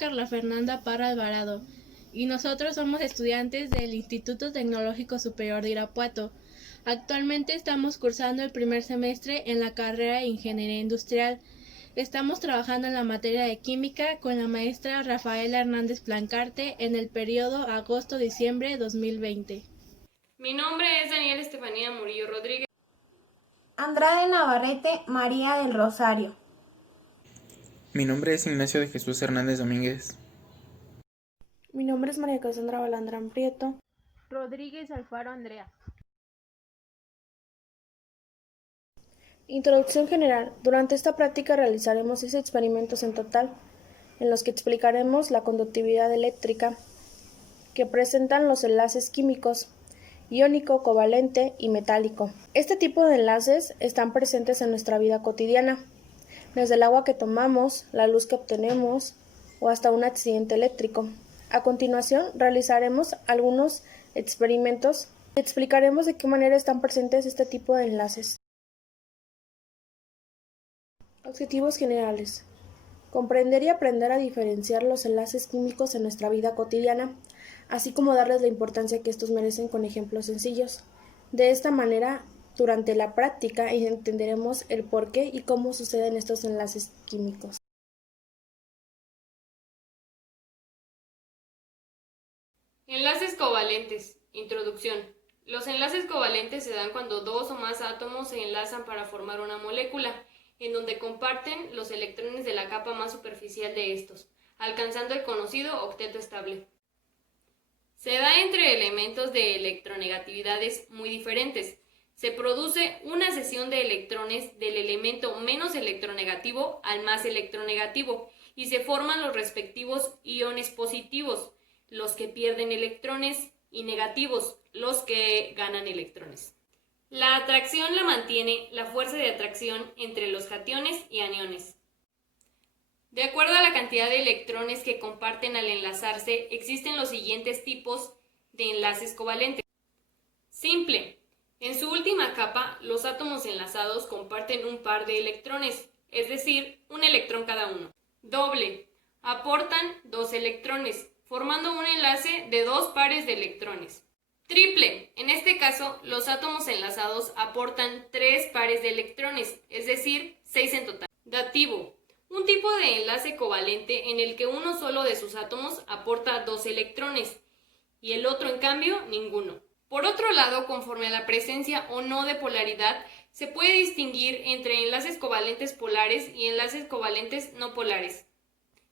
Carla Fernanda Parra Alvarado y nosotros somos estudiantes del Instituto Tecnológico Superior de Irapuato. Actualmente estamos cursando el primer semestre en la carrera de Ingeniería Industrial. Estamos trabajando en la materia de Química con la maestra Rafaela Hernández Plancarte en el periodo agosto-diciembre 2020. Mi nombre es Daniela Estefanía Murillo Rodríguez. Andrade Navarrete María del Rosario. Mi nombre es Ignacio de Jesús Hernández Domínguez. Mi nombre es María Cassandra Balandrán Prieto. Rodríguez Alfaro Andrea. Introducción general. Durante esta práctica realizaremos 6 experimentos en total, en los que explicaremos la conductividad eléctrica, que presentan los enlaces químicos, iónico, covalente y metálico. Este tipo de enlaces están presentes en nuestra vida cotidiana, desde el agua que tomamos, la luz que obtenemos o hasta un accidente eléctrico. A continuación, realizaremos algunos experimentos y explicaremos de qué manera están presentes este tipo de enlaces. Objetivos generales. Comprender y aprender a diferenciar los enlaces químicos en nuestra vida cotidiana, así como darles la importancia que estos merecen con ejemplos sencillos. De esta manera, durante la práctica entenderemos el por qué y cómo suceden estos enlaces químicos. Enlaces covalentes. Introducción. Los enlaces covalentes se dan cuando dos o más átomos se enlazan para formar una molécula, en donde comparten los electrones de la capa más superficial de estos, alcanzando el conocido octeto estable. Se da entre elementos de electronegatividades muy diferentes. Se produce una cesión de electrones del elemento menos electronegativo al más electronegativo y se forman los respectivos iones positivos, los que pierden electrones, y negativos, los que ganan electrones. La atracción la mantiene la fuerza de atracción entre los cationes y aniones. De acuerdo a la cantidad de electrones que comparten al enlazarse, existen los siguientes tipos de enlaces covalentes. Simple. En su última capa, los átomos enlazados comparten un par de electrones, es decir, un electrón cada uno. Doble. Aportan 2 electrones, formando un enlace de 2 pares de electrones. Triple. En este caso, los átomos enlazados aportan 3 pares de electrones, es decir, 6 en total. Dativo. Un tipo de enlace covalente en el que uno solo de sus átomos aporta 2 electrones y el otro, en cambio, ninguno. Por otro lado, conforme a la presencia o no de polaridad, se puede distinguir entre enlaces covalentes polares y enlaces covalentes no polares.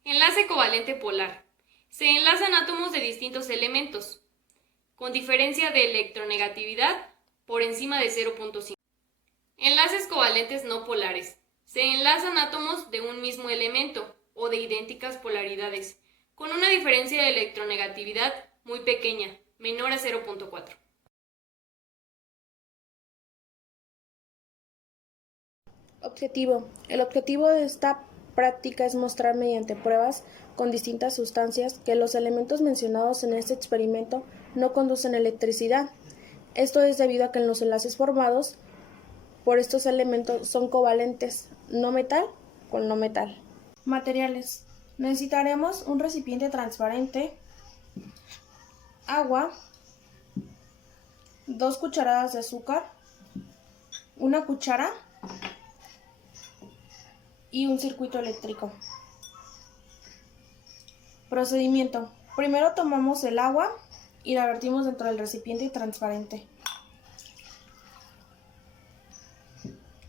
Enlace covalente polar. Se enlazan átomos de distintos elementos, con diferencia de electronegatividad por encima de 0.5. Enlaces covalentes no polares. Se enlazan átomos de un mismo elemento o de idénticas polaridades, con una diferencia de electronegatividad muy pequeña, menor a 0.4. Objetivo. El objetivo de esta práctica es mostrar mediante pruebas con distintas sustancias que los elementos mencionados en este experimento no conducen electricidad. Esto es debido a que los enlaces formados por estos elementos son covalentes, no metal con no metal. Materiales. Necesitaremos un recipiente transparente, agua, 2 cucharadas de azúcar, una cuchara y un circuito eléctrico. Procedimiento. Primero tomamos el agua y la vertimos dentro del recipiente transparente.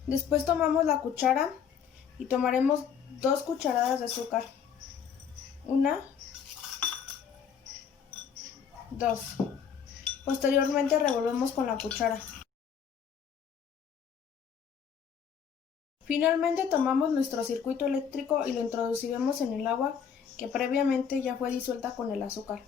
Después tomamos la cuchara y tomaremos 2 cucharadas de azúcar. 1, 2. Posteriormente revolvemos con la cuchara. Finalmente tomamos nuestro circuito eléctrico y lo introduciremos en el agua que previamente ya fue disuelta con el azúcar.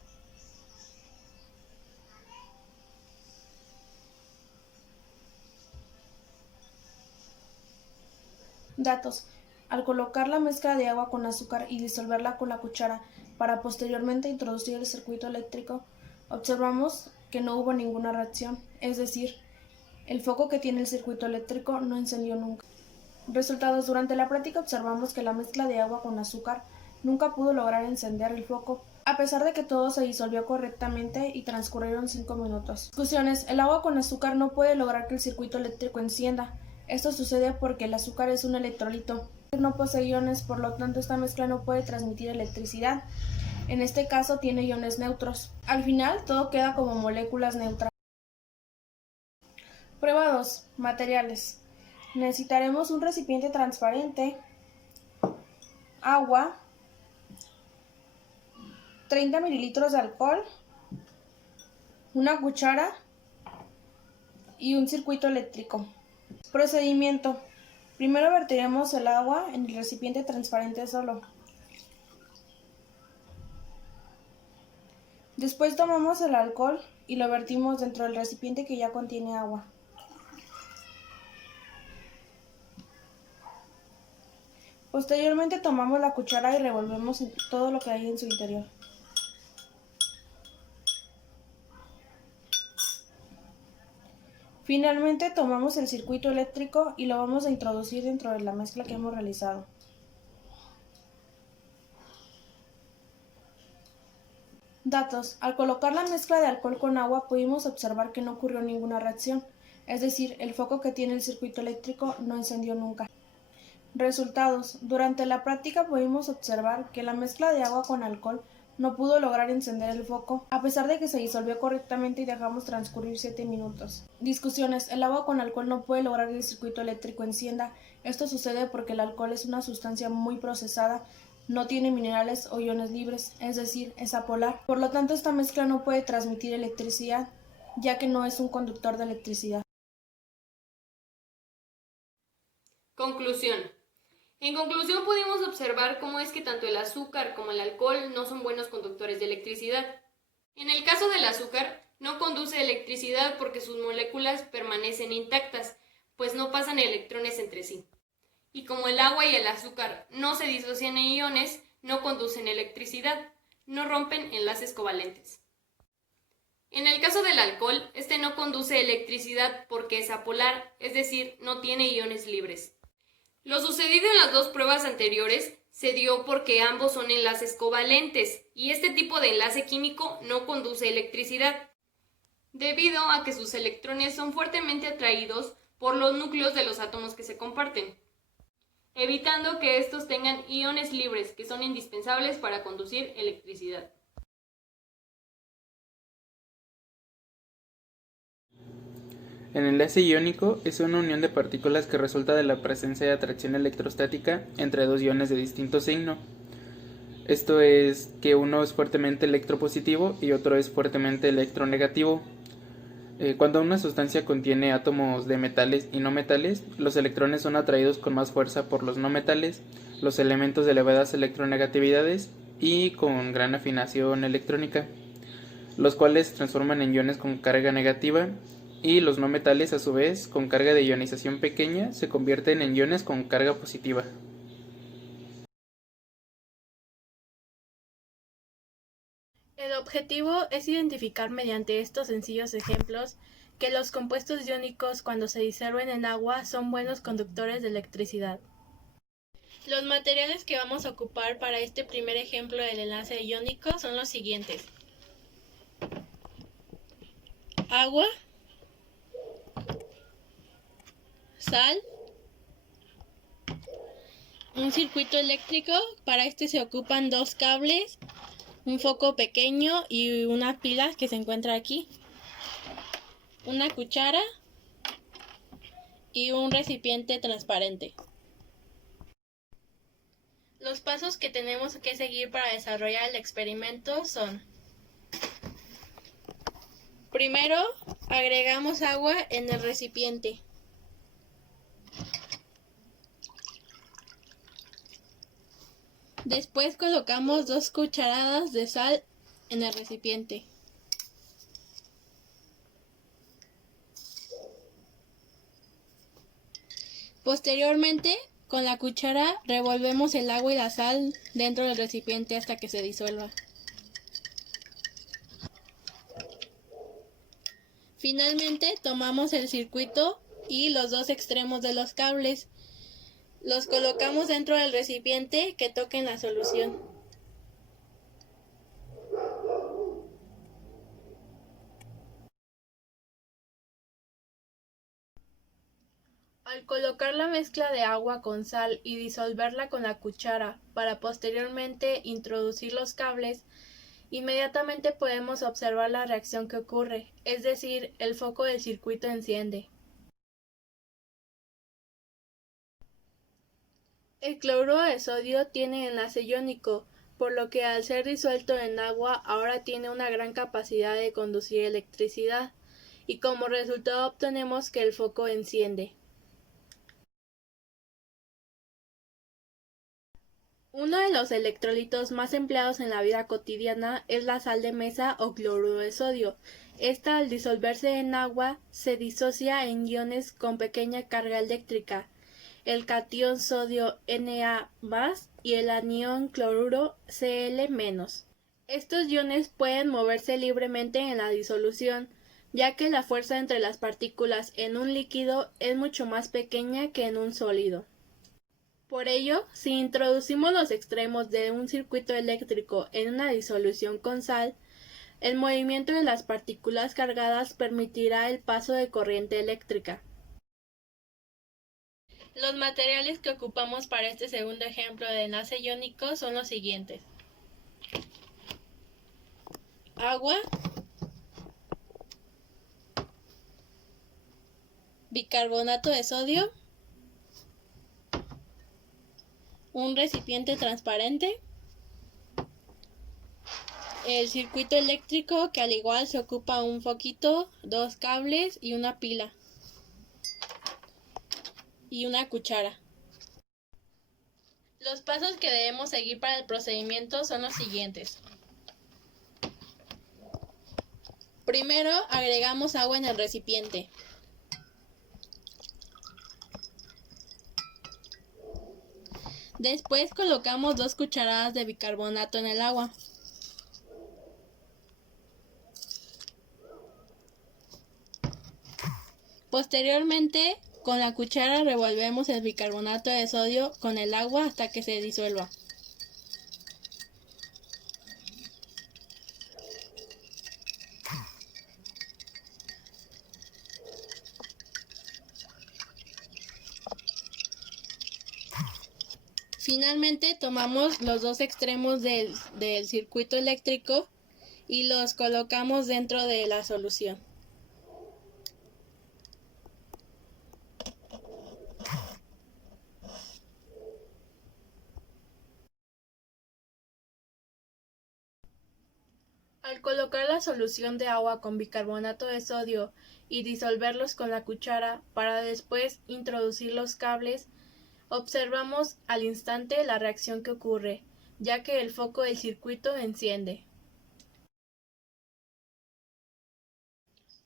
Datos. Al colocar la mezcla de agua con azúcar y disolverla con la cuchara para posteriormente introducir el circuito eléctrico, observamos que no hubo ninguna reacción, es decir, el foco que tiene el circuito eléctrico no encendió nunca. Resultados. Durante la práctica observamos que la mezcla de agua con azúcar nunca pudo lograr encender el foco, a pesar de que todo se disolvió correctamente y transcurrieron 5 minutos. Discusiones. El agua con azúcar no puede lograr que el circuito eléctrico encienda. Esto sucede porque el azúcar es un electrolito. No posee iones, por lo tanto esta mezcla no puede transmitir electricidad. En este caso tiene iones neutros. Al final todo queda como moléculas neutras. Prueba 2. Materiales. Necesitaremos un recipiente transparente, agua, 30 mililitros de alcohol, una cuchara y un circuito eléctrico. Procedimiento. Primero vertiremos el agua en el recipiente transparente solo. Después tomamos el alcohol y lo vertimos dentro del recipiente que ya contiene agua. Posteriormente tomamos la cuchara y revolvemos todo lo que hay en su interior. Finalmente tomamos el circuito eléctrico y lo vamos a introducir dentro de la mezcla que hemos realizado. Datos. Al colocar la mezcla de alcohol con agua pudimos observar que no ocurrió ninguna reacción, es decir, el foco que tiene el circuito eléctrico no encendió nunca. Resultados. Durante la práctica pudimos observar que la mezcla de agua con alcohol no pudo lograr encender el foco, a pesar de que se disolvió correctamente y dejamos transcurrir 7 minutos. Discusiones. El agua con alcohol no puede lograr que el circuito eléctrico encienda. Esto sucede porque el alcohol es una sustancia muy procesada, no tiene minerales o iones libres, es decir, es apolar. Por lo tanto, esta mezcla no puede transmitir electricidad, ya que no es un conductor de electricidad. Conclusión. En conclusión, pudimos observar cómo es que tanto el azúcar como el alcohol no son buenos conductores de electricidad. En el caso del azúcar, no conduce electricidad porque sus moléculas permanecen intactas, pues no pasan electrones entre sí. Y como el agua y el azúcar no se disocian en iones, no conducen electricidad, no rompen enlaces covalentes. En el caso del alcohol, este no conduce electricidad porque es apolar, es decir, no tiene iones libres. Lo sucedido en las dos pruebas anteriores se dio porque ambos son enlaces covalentes y este tipo de enlace químico no conduce electricidad, debido a que sus electrones son fuertemente atraídos por los núcleos de los átomos que se comparten, evitando que estos tengan iones libres que son indispensables para conducir electricidad. El enlace iónico es una unión de partículas que resulta de la presencia de atracción electrostática entre dos iones de distinto signo. Esto es que uno es fuertemente electropositivo y otro es fuertemente electronegativo. Cuando una sustancia contiene átomos de metales y no metales, los electrones son atraídos con más fuerza por los no metales, los elementos de elevadas electronegatividades y con gran afinación electrónica, los cuales se transforman en iones con carga negativa, y los no metales a su vez, con carga de ionización pequeña, se convierten en iones con carga positiva. El objetivo es identificar mediante estos sencillos ejemplos que los compuestos iónicos cuando se disuelven en agua son buenos conductores de electricidad. Los materiales que vamos a ocupar para este primer ejemplo del enlace iónico son los siguientes: agua, sal, un circuito eléctrico. Para este se ocupan 2 cables, un foco pequeño y una pila que se encuentra aquí, una cuchara y un recipiente transparente. Los pasos que tenemos que seguir para desarrollar el experimento son: primero, agregamos agua en el recipiente. Después colocamos 2 cucharadas de sal en el recipiente. Posteriormente, con la cuchara revolvemos el agua y la sal dentro del recipiente hasta que se disuelva. Finalmente, tomamos el circuito y los 2 extremos de los cables. Los colocamos dentro del recipiente que toquen la solución. Al colocar la mezcla de agua con sal y disolverla con la cuchara para posteriormente introducir los cables, inmediatamente podemos observar la reacción que ocurre, es decir, el foco del circuito enciende. El cloruro de sodio tiene enlace iónico, por lo que al ser disuelto en agua ahora tiene una gran capacidad de conducir electricidad, y como resultado obtenemos que el foco enciende. Uno de los electrolitos más empleados en la vida cotidiana es la sal de mesa o cloruro de sodio. Esta, al disolverse en agua, se disocia en iones con pequeña carga eléctrica, el catión sodio Na+ y el anión cloruro Cl-. Estos iones pueden moverse libremente en la disolución, ya que la fuerza entre las partículas en un líquido es mucho más pequeña que en un sólido. Por ello, si introducimos los extremos de un circuito eléctrico en una disolución con sal, el movimiento de las partículas cargadas permitirá el paso de corriente eléctrica. Los materiales que ocupamos para este segundo ejemplo de enlace iónico son los siguientes: agua, bicarbonato de sodio, un recipiente transparente, el circuito eléctrico, que al igual se ocupa un foquito, dos cables y una pila, y una cuchara. Los pasos que debemos seguir para el procedimiento son los siguientes. Primero, agregamos agua en el recipiente. Después colocamos 2 cucharadas de bicarbonato en el agua. Posteriormente, con la cuchara revolvemos el bicarbonato de sodio con el agua hasta que se disuelva. Finalmente tomamos los dos extremos del circuito eléctrico y los colocamos dentro de la solución. Al colocar la solución de agua con bicarbonato de sodio y disolverlos con la cuchara para después introducir los cables, observamos al instante la reacción que ocurre, ya que el foco del circuito enciende.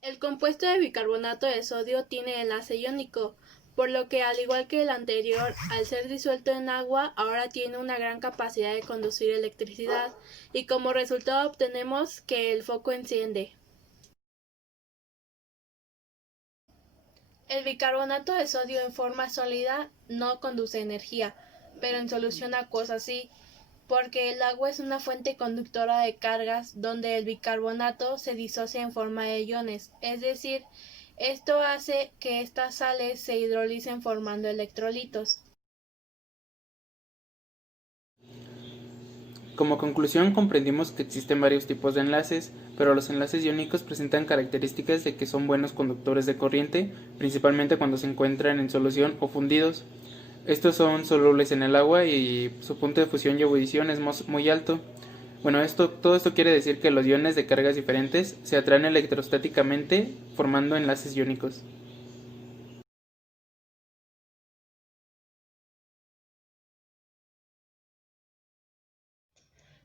El compuesto de bicarbonato de sodio tiene enlace iónico, por lo que al igual que el anterior, al ser disuelto en agua, ahora tiene una gran capacidad de conducir electricidad, y como resultado obtenemos que el foco enciende. El bicarbonato de sodio en forma sólida no conduce energía, pero en solución acuosa sí, porque el agua es una fuente conductora de cargas donde el bicarbonato se disocia en forma de iones, es decir, esto hace que estas sales se hidrolicen formando electrolitos. Como conclusión, comprendimos que existen varios tipos de enlaces, pero los enlaces iónicos presentan características de que son buenos conductores de corriente, principalmente cuando se encuentran en solución o fundidos. Estos son solubles en el agua y su punto de fusión y ebullición es muy alto. Bueno, todo esto quiere decir que los iones de cargas diferentes se atraen electrostáticamente formando enlaces iónicos.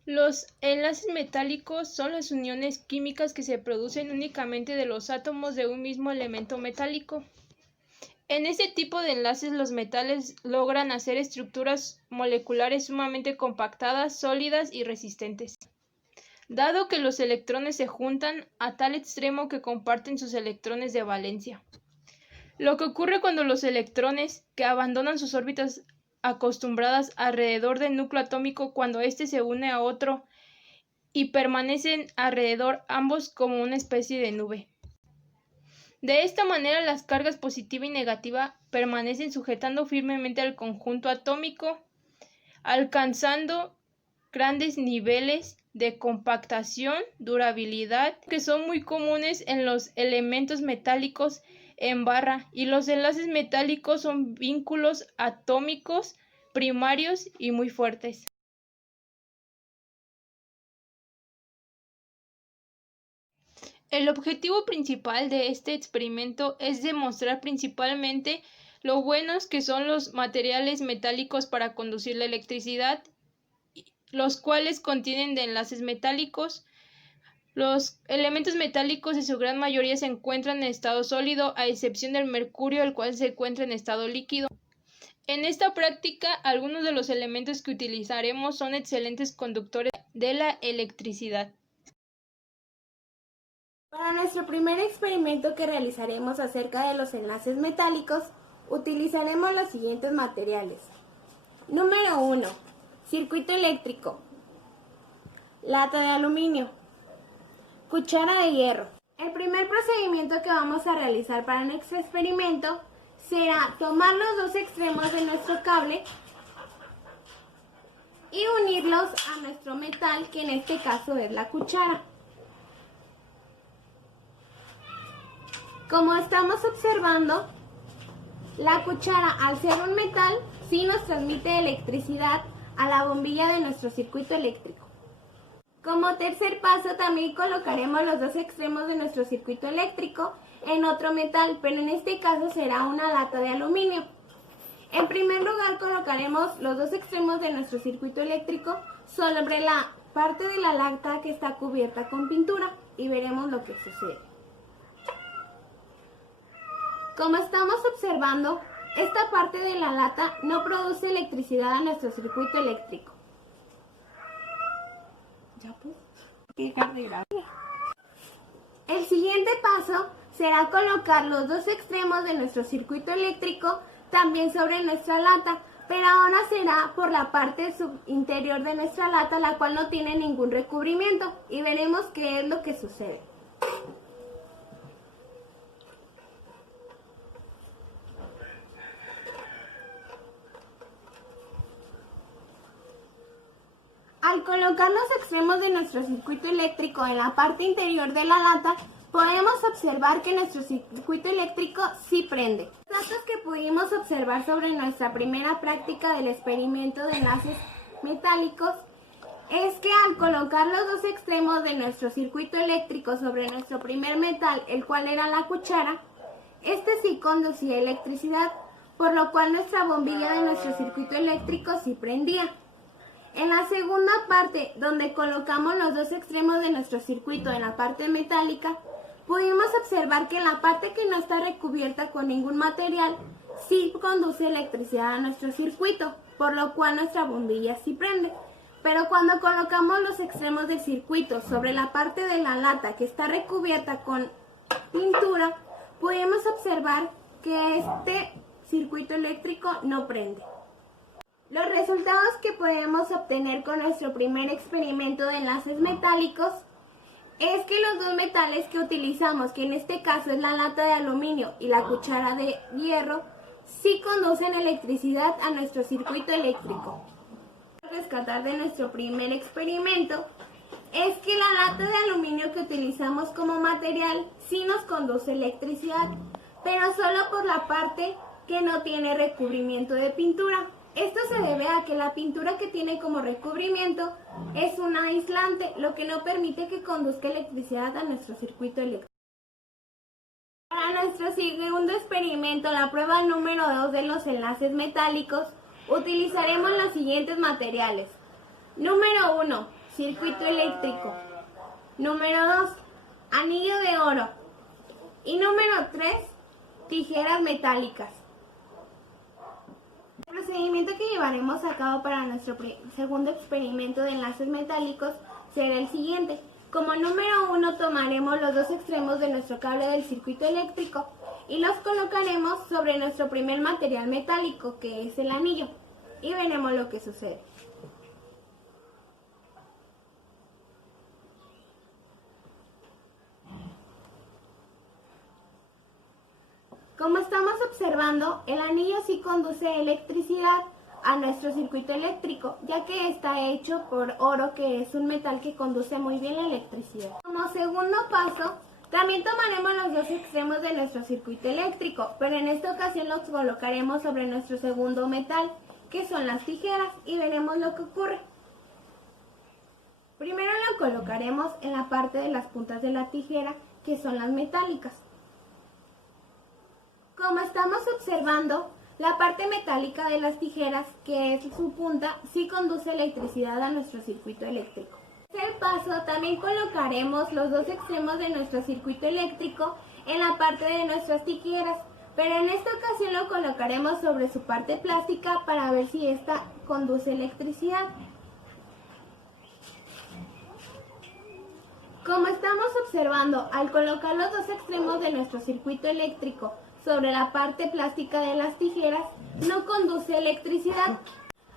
Los enlaces metálicos son las uniones químicas que se producen únicamente de los átomos de un mismo elemento metálico. En este tipo de enlaces los metales logran hacer estructuras moleculares sumamente compactadas, sólidas y resistentes. Dado que los electrones se juntan a tal extremo que comparten sus electrones de valencia. Lo que ocurre cuando los electrones que abandonan sus órbitas acostumbradas alrededor del núcleo atómico cuando éste se une a otro y permanecen alrededor ambos como una especie de nube. De esta manera, las cargas positiva y negativa permanecen sujetando firmemente al conjunto atómico, alcanzando grandes niveles de compactación, durabilidad, que son muy comunes en los elementos metálicos en barra, y los enlaces metálicos son vínculos atómicos primarios y muy fuertes. El objetivo principal de este experimento es demostrar principalmente lo buenos que son los materiales metálicos para conducir la electricidad, los cuales contienen de enlaces metálicos. Los elementos metálicos en su gran mayoría se encuentran en estado sólido, a excepción del mercurio, el cual se encuentra en estado líquido. En esta práctica, algunos de los elementos que utilizaremos son excelentes conductores de la electricidad. Para nuestro primer experimento que realizaremos acerca de los enlaces metálicos, utilizaremos los siguientes materiales. Número 1. Circuito eléctrico. Lata de aluminio. Cuchara de hierro. El primer procedimiento que vamos a realizar para nuestro experimento será tomar los dos extremos de nuestro cable y unirlos a nuestro metal, que en este caso es la cuchara. Como estamos observando, la cuchara, al ser un metal, sí nos transmite electricidad a la bombilla de nuestro circuito eléctrico. Como tercer paso, también colocaremos los dos extremos de nuestro circuito eléctrico en otro metal, pero en este caso será una lata de aluminio. En primer lugar, colocaremos los dos extremos de nuestro circuito eléctrico sobre la parte de la lata que está cubierta con pintura y veremos lo que sucede. Como estamos observando, esta parte de la lata no produce electricidad a nuestro circuito eléctrico. Ya pues, dejar de grabar. El siguiente paso será colocar los dos extremos de nuestro circuito eléctrico también sobre nuestra lata, pero ahora será por la parte interior de nuestra lata, la cual no tiene ningún recubrimiento, y veremos qué es lo que sucede. Al colocar los extremos de nuestro circuito eléctrico en la parte interior de la lata, podemos observar que nuestro circuito eléctrico sí prende. Los datos que pudimos observar sobre nuestra primera práctica del experimento de enlaces metálicos es que al colocar los dos extremos de nuestro circuito eléctrico sobre nuestro primer metal, el cual era la cuchara, este sí conducía electricidad, por lo cual nuestra bombilla de nuestro circuito eléctrico sí prendía. En la segunda parte, donde colocamos los dos extremos de nuestro circuito en la parte metálica, pudimos observar que en la parte que no está recubierta con ningún material, sí conduce electricidad a nuestro circuito, por lo cual nuestra bombilla sí prende. Pero cuando colocamos los extremos del circuito sobre la parte de la lata que está recubierta con pintura, pudimos observar que este circuito eléctrico no prende. Los resultados que podemos obtener con nuestro primer experimento de enlaces metálicos es que los dos metales que utilizamos, que en este caso es la lata de aluminio y la cuchara de hierro, sí conducen electricidad a nuestro circuito eléctrico. Rescatar de nuestro primer experimento es que la lata de aluminio que utilizamos como material sí nos conduce electricidad, pero solo por la parte que no tiene recubrimiento de pintura. Esto se debe a que la pintura que tiene como recubrimiento es un aislante, lo que no permite que conduzca electricidad a nuestro circuito eléctrico. Para nuestro segundo experimento, la prueba número 2 de los enlaces metálicos, utilizaremos los siguientes materiales. Número 1, circuito eléctrico. Número 2, anillo de oro. Y número 3, tijeras metálicas. El procedimiento que llevaremos a cabo para nuestro segundo experimento de enlaces metálicos será el siguiente. Como número 1, tomaremos los dos extremos de nuestro cable del circuito eléctrico y los colocaremos sobre nuestro primer material metálico, que es el anillo, y veremos lo que sucede. Como estamos observando, el anillo sí conduce electricidad a nuestro circuito eléctrico, ya que está hecho por oro, que es un metal que conduce muy bien la electricidad. Como segundo paso, también tomaremos los dos extremos de nuestro circuito eléctrico, pero en esta ocasión los colocaremos sobre nuestro segundo metal, que son las tijeras, y veremos lo que ocurre. Primero lo colocaremos en la parte de las puntas de la tijera, que son las metálicas. Como estamos observando, la parte metálica de las tijeras, que es su punta, sí conduce electricidad a nuestro circuito eléctrico. En el paso también colocaremos los dos extremos de nuestro circuito eléctrico en la parte de nuestras tijeras, pero en esta ocasión lo colocaremos sobre su parte plástica para ver si esta conduce electricidad. Como estamos observando, al colocar los dos extremos de nuestro circuito eléctrico sobre la parte plástica de las tijeras, no conduce electricidad.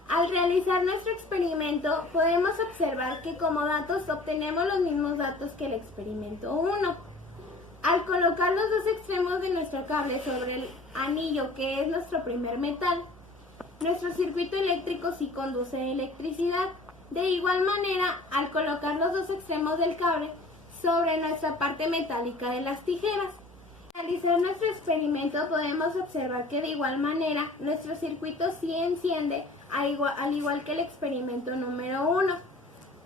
Al realizar nuestro experimento, podemos observar que como datos obtenemos los mismos datos que el experimento 1. Al colocar los dos extremos de nuestro cable sobre el anillo, que es nuestro primer metal, nuestro circuito eléctrico sí conduce electricidad. De igual manera, al colocar los dos extremos del cable sobre nuestra parte metálica de las tijeras, al realizar nuestro experimento podemos observar que de igual manera nuestro circuito sí enciende al igual que el experimento número 1.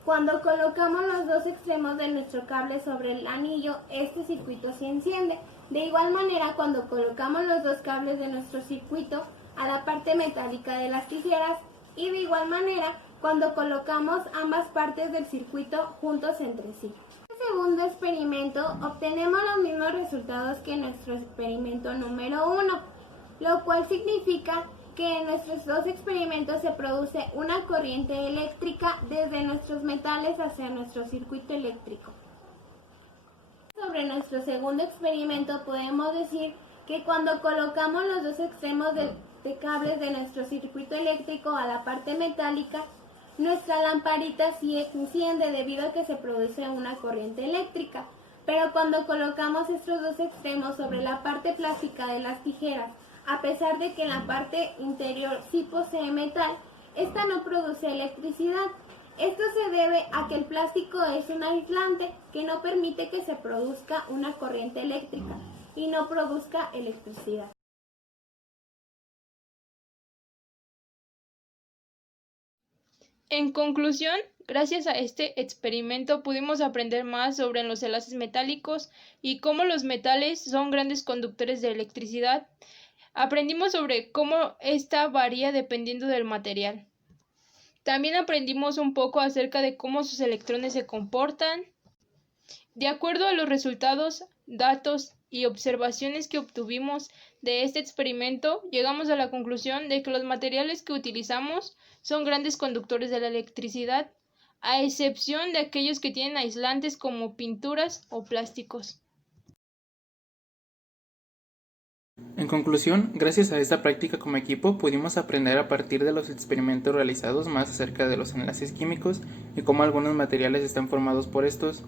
Cuando colocamos los dos extremos de nuestro cable sobre el anillo, este circuito sí enciende. De igual manera, cuando colocamos los dos cables de nuestro circuito a la parte metálica de las tijeras, y de igual manera cuando colocamos ambas partes del circuito juntos entre sí. En el segundo experimento obtenemos los mismos resultados que en nuestro experimento número 1, lo cual significa que en nuestros dos experimentos se produce una corriente eléctrica desde nuestros metales hacia nuestro circuito eléctrico. Sobre nuestro segundo experimento podemos decir que cuando colocamos los dos extremos de cables de nuestro circuito eléctrico a la parte metálica, nuestra lamparita sí enciende debido a que se produce una corriente eléctrica, pero cuando colocamos estos dos extremos sobre la parte plástica de las tijeras, a pesar de que en la parte interior sí posee metal, esta no produce electricidad. Esto se debe a que el plástico es un aislante que no permite que se produzca una corriente eléctrica y no produzca electricidad. En conclusión, gracias a este experimento pudimos aprender más sobre los enlaces metálicos y cómo los metales son grandes conductores de electricidad. Aprendimos sobre cómo esta varía dependiendo del material. También aprendimos un poco acerca de cómo sus electrones se comportan. De acuerdo a los resultados, datos y observaciones que obtuvimos de este experimento, llegamos a la conclusión de que los materiales que utilizamos son grandes conductores de la electricidad, a excepción de aquellos que tienen aislantes como pinturas o plásticos. En conclusión, gracias a esta práctica como equipo pudimos aprender a partir de los experimentos realizados más acerca de los enlaces químicos y cómo algunos materiales están formados por estos.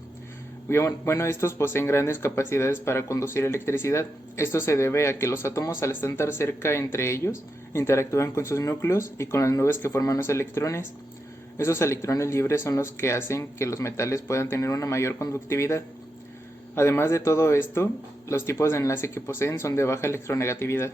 Bueno, estos poseen grandes capacidades para conducir electricidad. Esto se debe a que los átomos, al estar cerca entre ellos, interactúan con sus núcleos y con las nubes que forman los electrones. Esos electrones libres son los que hacen que los metales puedan tener una mayor conductividad. Además de todo esto, los tipos de enlace que poseen son de baja electronegatividad.